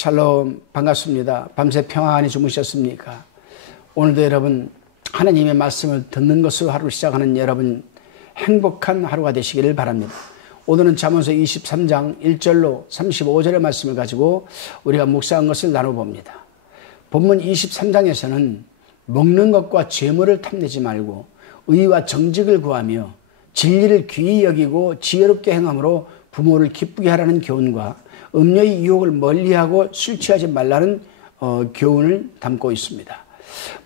샬롬, 반갑습니다. 밤새 평안히 주무셨습니까? 오늘도 여러분 하나님의 말씀을 듣는 것으로 하루를 시작하는 여러분 행복한 하루가 되시기를 바랍니다. 오늘은 잠언서 23장 1절로 35절의 말씀을 가지고 우리가 묵상한 것을 나눠봅니다. 본문 23장에서는 먹는 것과 죄물을 탐내지 말고 의와 정직을 구하며 진리를 귀히 여기고 지혜롭게 행함으로 부모를 기쁘게 하라는 교훈과 음료의 유혹을 멀리하고 술 취하지 말라는 교훈을 담고 있습니다.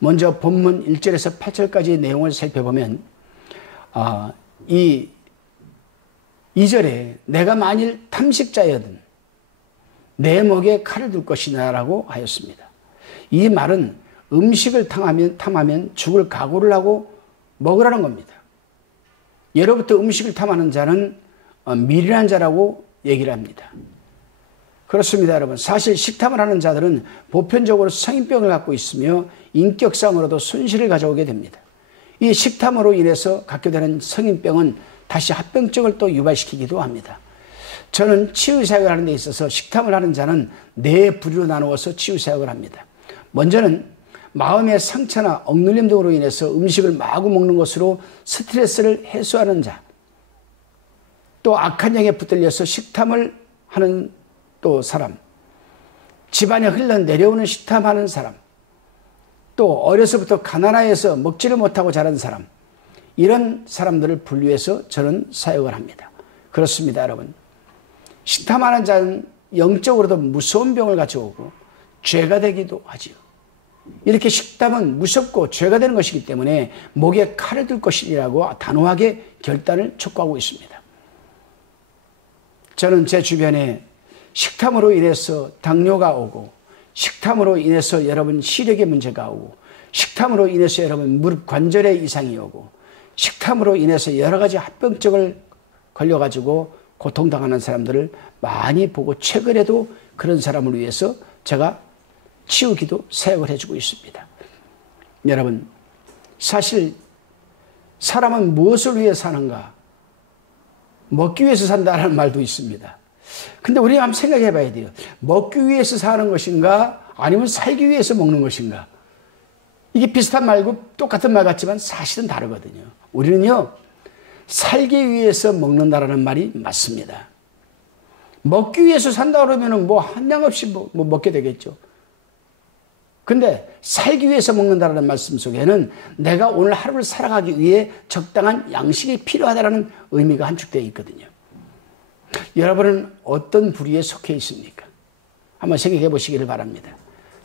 먼저 본문 1절에서 8절까지의 내용을 살펴보면 이 2절에 내가 만일 탐식자여든 내 목에 칼을 둘 것이냐 라고 하였습니다. 이 말은 음식을 탐하면 죽을 각오를 하고 먹으라는 겁니다. 예로부터 음식을 탐하는 자는 미련한 자라고 얘기를 합니다. 그렇습니다, 여러분. 사실 식탐을 하는 자들은 보편적으로 성인병을 갖고 있으며 인격상으로도 손실을 가져오게 됩니다. 이 식탐으로 인해서 갖게 되는 성인병은 다시 합병증을 또 유발시키기도 합니다. 저는 치유사역을 하는 데 있어서 식탐을 하는 자는 네 부류로 나누어서 치유사역을 합니다. 먼저는 마음의 상처나 억눌림 등으로 인해서 음식을 마구 먹는 것으로 스트레스를 해소하는 자, 또 악한 영에 붙들려서 식탐을 하는 또 사람, 집안에 흘러내려오는 식탐하는 사람, 또 어려서부터 가난해서 먹지를 못하고 자란 사람, 이런 사람들을 분류해서 저는 사역을 합니다. 그렇습니다, 여러분. 식탐하는 자는 영적으로도 무서운 병을 가져오고 죄가 되기도 하지요. 이렇게 식탐은 무섭고 죄가 되는 것이기 때문에 목에 칼을 둘 것이라고 단호하게 결단을 촉구하고 있습니다. 저는 제 주변에 식탐으로 인해서 당뇨가 오고, 식탐으로 인해서 여러분 시력의 문제가 오고, 식탐으로 인해서 여러분 무릎 관절에 이상이 오고, 식탐으로 인해서 여러 가지 합병증을 걸려가지고 고통당하는 사람들을 많이 보고, 최근에도 그런 사람을 위해서 제가 치유기도 사역을 해주고 있습니다. 여러분, 사실 사람은 무엇을 위해 사는가? 먹기 위해서 산다는 말도 있습니다. 근데 우리가 한번 생각해 봐야 돼요. 먹기 위해서 사는 것인가? 아니면 살기 위해서 먹는 것인가? 이게 비슷한 말고 똑같은 말 같지만 사실은 다르거든요. 우리는요, 살기 위해서 먹는다라는 말이 맞습니다. 먹기 위해서 산다 그러면 뭐 한량없이 뭐 먹게 되겠죠. 근데 살기 위해서 먹는다라는 말씀 속에는 내가 오늘 하루를 살아가기 위해 적당한 양식이 필요하다는 의미가 함축되어 있거든요. 여러분은 어떤 부류에 속해 있습니까? 한번 생각해 보시기를 바랍니다.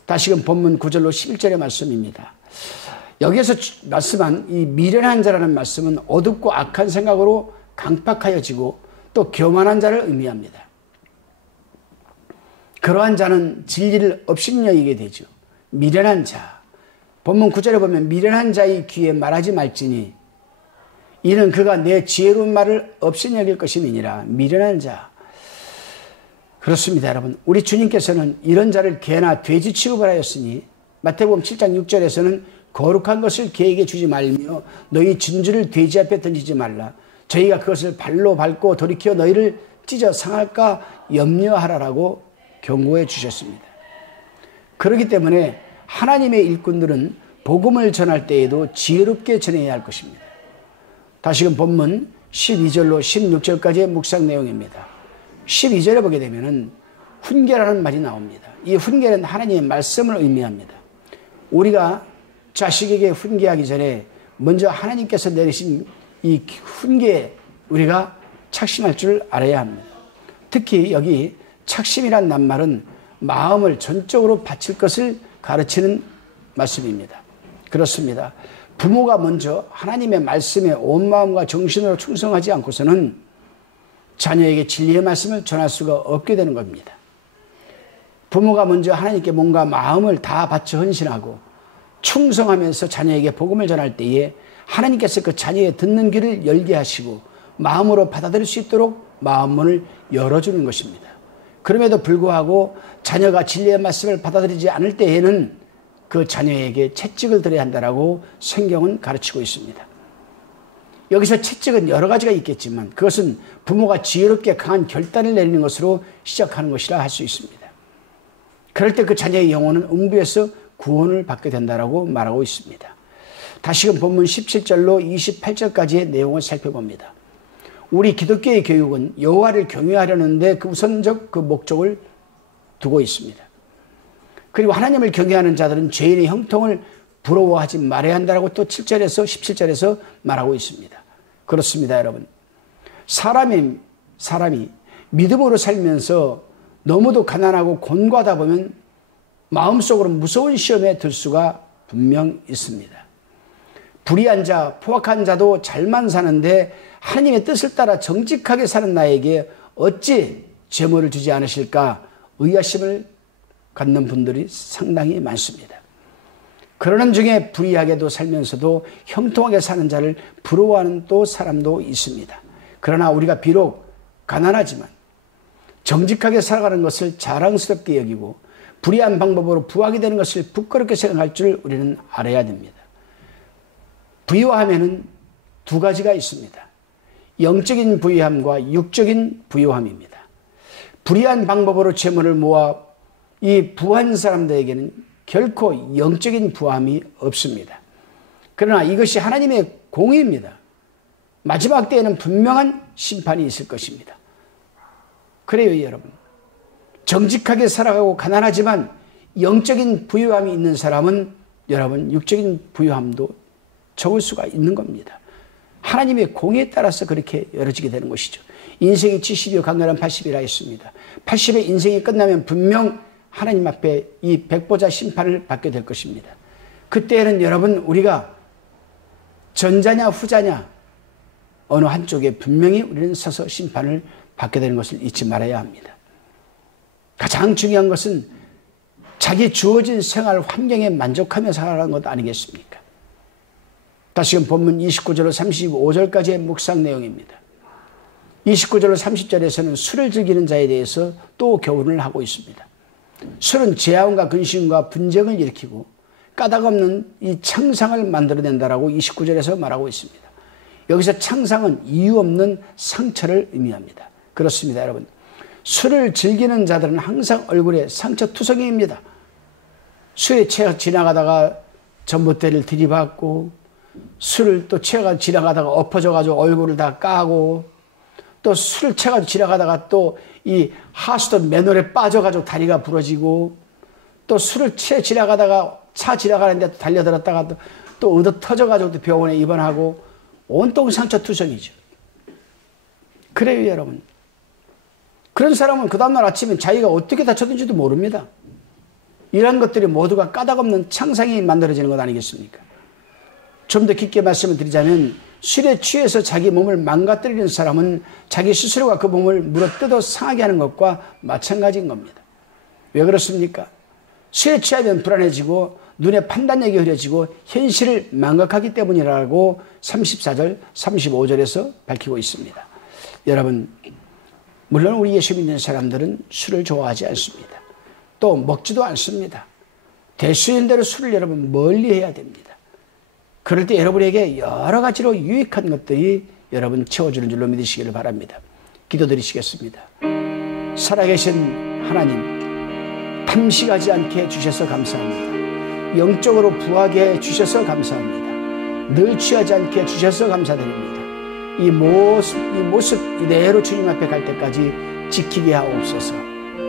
다시금 본문 9절로 11절의 말씀입니다. 여기에서 말씀한 이 미련한 자라는 말씀은 어둡고 악한 생각으로 강팍하여지고 또 교만한 자를 의미합니다. 그러한 자는 진리를 업신여기게 되죠. 미련한 자. 본문 9절에 보면 미련한 자의 귀에 말하지 말지니 이는 그가 내 지혜로운 말을 업신여길 것임이니라. 미련한 자. 그렇습니다, 여러분. 우리 주님께서는 이런 자를 개나 돼지 취급을 하였으니 마태복음 7장 6절에서는 거룩한 것을 개에게 주지 말며 너희 진주를 돼지 앞에 던지지 말라. 저희가 그것을 발로 밟고 돌이켜 너희를 찢어 상할까 염려하라라고 경고해 주셨습니다. 그렇기 때문에 하나님의 일꾼들은 복음을 전할 때에도 지혜롭게 전해야 할 것입니다. 다시금 본문 12절로 16절까지의 묵상 내용입니다. 12절에 보게 되면 훈계라는 말이 나옵니다. 이 훈계는 하나님의 말씀을 의미합니다. 우리가 자식에게 훈계하기 전에 먼저 하나님께서 내리신 이 훈계에 우리가 착심할 줄 알아야 합니다. 특히 여기 착심이란 낱말은 마음을 전적으로 바칠 것을 가르치는 말씀입니다. 그렇습니다. 부모가 먼저 하나님의 말씀에 온 마음과 정신으로 충성하지 않고서는 자녀에게 진리의 말씀을 전할 수가 없게 되는 겁니다. 부모가 먼저 하나님께 뭔가 마음을 다 바쳐 헌신하고 충성하면서 자녀에게 복음을 전할 때에 하나님께서 그 자녀의 듣는 귀를 열게 하시고 마음으로 받아들일 수 있도록 마음문을 열어주는 것입니다. 그럼에도 불구하고 자녀가 진리의 말씀을 받아들이지 않을 때에는 그 자녀에게 채찍을 들여야 한다라고 성경은 가르치고 있습니다. 여기서 채찍은 여러 가지가 있겠지만 그것은 부모가 지혜롭게 강한 결단을 내리는 것으로 시작하는 것이라 할 수 있습니다. 그럴 때 그 자녀의 영혼은 음부에서 구원을 받게 된다라고 말하고 있습니다. 다시금 본문 17절로 28절까지의 내용을 살펴봅니다. 우리 기독교의 교육은 여호와를 경외하려는데 그 우선적 그 목적을 두고 있습니다. 그리고 하나님을 경외하는 자들은 죄인의 형통을 부러워하지 말아야 한다라고 또 7절에서 17절에서 말하고 있습니다. 그렇습니다, 여러분. 사람이 믿음으로 살면서 너무도 가난하고 곤고하다 보면 마음속으로 무서운 시험에 들 수가 분명 있습니다. 불의한 자, 포악한 자도 잘만 사는데 하나님의 뜻을 따라 정직하게 사는 나에게 어찌 재물을 주지 않으실까 의아심을 갖는 분들이 상당히 많습니다. 그러는 중에 불의하게도 살면서도 형통하게 사는 자를 부러워하는 또 사람도 있습니다. 그러나 우리가 비록 가난하지만 정직하게 살아가는 것을 자랑스럽게 여기고 불의한 방법으로 부하게 되는 것을 부끄럽게 생각할 줄 우리는 알아야 됩니다. 부유함에는 두 가지가 있습니다. 영적인 부유함과 육적인 부유함입니다. 불의한 방법으로 재물을 모아 이 부한 사람들에게는 결코 영적인 부함이 없습니다. 그러나 이것이 하나님의 공의입니다. 마지막 때에는 분명한 심판이 있을 것입니다. 그래요, 여러분. 정직하게 살아가고 가난하지만 영적인 부유함이 있는 사람은 여러분 육적인 부유함도 적을 수가 있는 겁니다. 하나님의 공의에 따라서 그렇게 열어지게 되는 것이죠. 인생이 70이요 강렬한 80이라 했습니다. 80의 인생이 끝나면 분명 하나님 앞에 이 백보자 심판을 받게 될 것입니다. 그때에는 여러분 우리가 전자냐 후자냐 어느 한쪽에 분명히 우리는 서서 심판을 받게 되는 것을 잊지 말아야 합니다. 가장 중요한 것은 자기 주어진 생활 환경에 만족하며 살아가는 것 아니겠습니까? 다시금 본문 29절로 35절까지의 묵상 내용입니다. 29절로 30절에서는 술을 즐기는 자에 대해서 또 교훈을 하고 있습니다. 술은 죄악과 근심과 분쟁을 일으키고 까닭없는 이 창상을 만들어낸다라고 29절에서 말하고 있습니다. 여기서 창상은 이유 없는 상처를 의미합니다. 그렇습니다, 여러분. 술을 즐기는 자들은 항상 얼굴에 상처투성이입니다. 술에 취해 지나가다가 전봇대를 들이받고 술을 또 취해가 지나가다가 엎어져가지고 얼굴을 다 까고 또 술을 취해가 지나가다가 또 이 하수도 맨홀에 빠져가지고 다리가 부러지고 또 술을 취해 지나가다가 차 지나가는데 달려들었다가 또 얻어 터져가지고 또 병원에 입원하고 온통 상처투성이죠. 그래요, 여러분. 그런 사람은 그 다음날 아침에 자기가 어떻게 다쳤는지도 모릅니다. 이런 것들이 모두가 까닭없는 창상이 만들어지는 것 아니겠습니까? 좀 더 깊게 말씀을 드리자면 술에 취해서 자기 몸을 망가뜨리는 사람은 자기 스스로가 그 몸을 물어뜯어 상하게 하는 것과 마찬가지인 겁니다. 왜 그렇습니까? 술에 취하면 불안해지고 눈에 판단력이 흐려지고 현실을 망각하기 때문이라고 34절, 35절에서 밝히고 있습니다. 여러분, 물론 우리 예수 믿는 사람들은 술을 좋아하지 않습니다. 또 먹지도 않습니다. 대수인 대로 술을 여러분 멀리 해야 됩니다. 그럴 때 여러분에게 여러 가지로 유익한 것들이 여러분 채워주는 줄로 믿으시기를 바랍니다. 기도드리시겠습니다. 살아계신 하나님, 탐식하지 않게 해주셔서 감사합니다. 영적으로 부하게 해주셔서 감사합니다. 늘 취하지 않게 해주셔서 감사드립니다. 이 모습 이대로 주님 앞에 갈 때까지 지키게 하옵소서.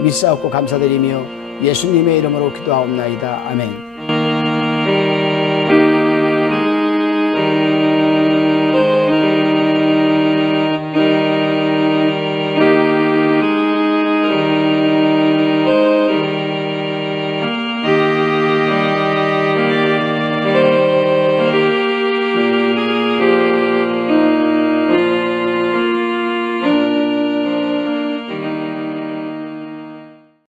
믿사옵고 감사드리며 예수님의 이름으로 기도하옵나이다. 아멘.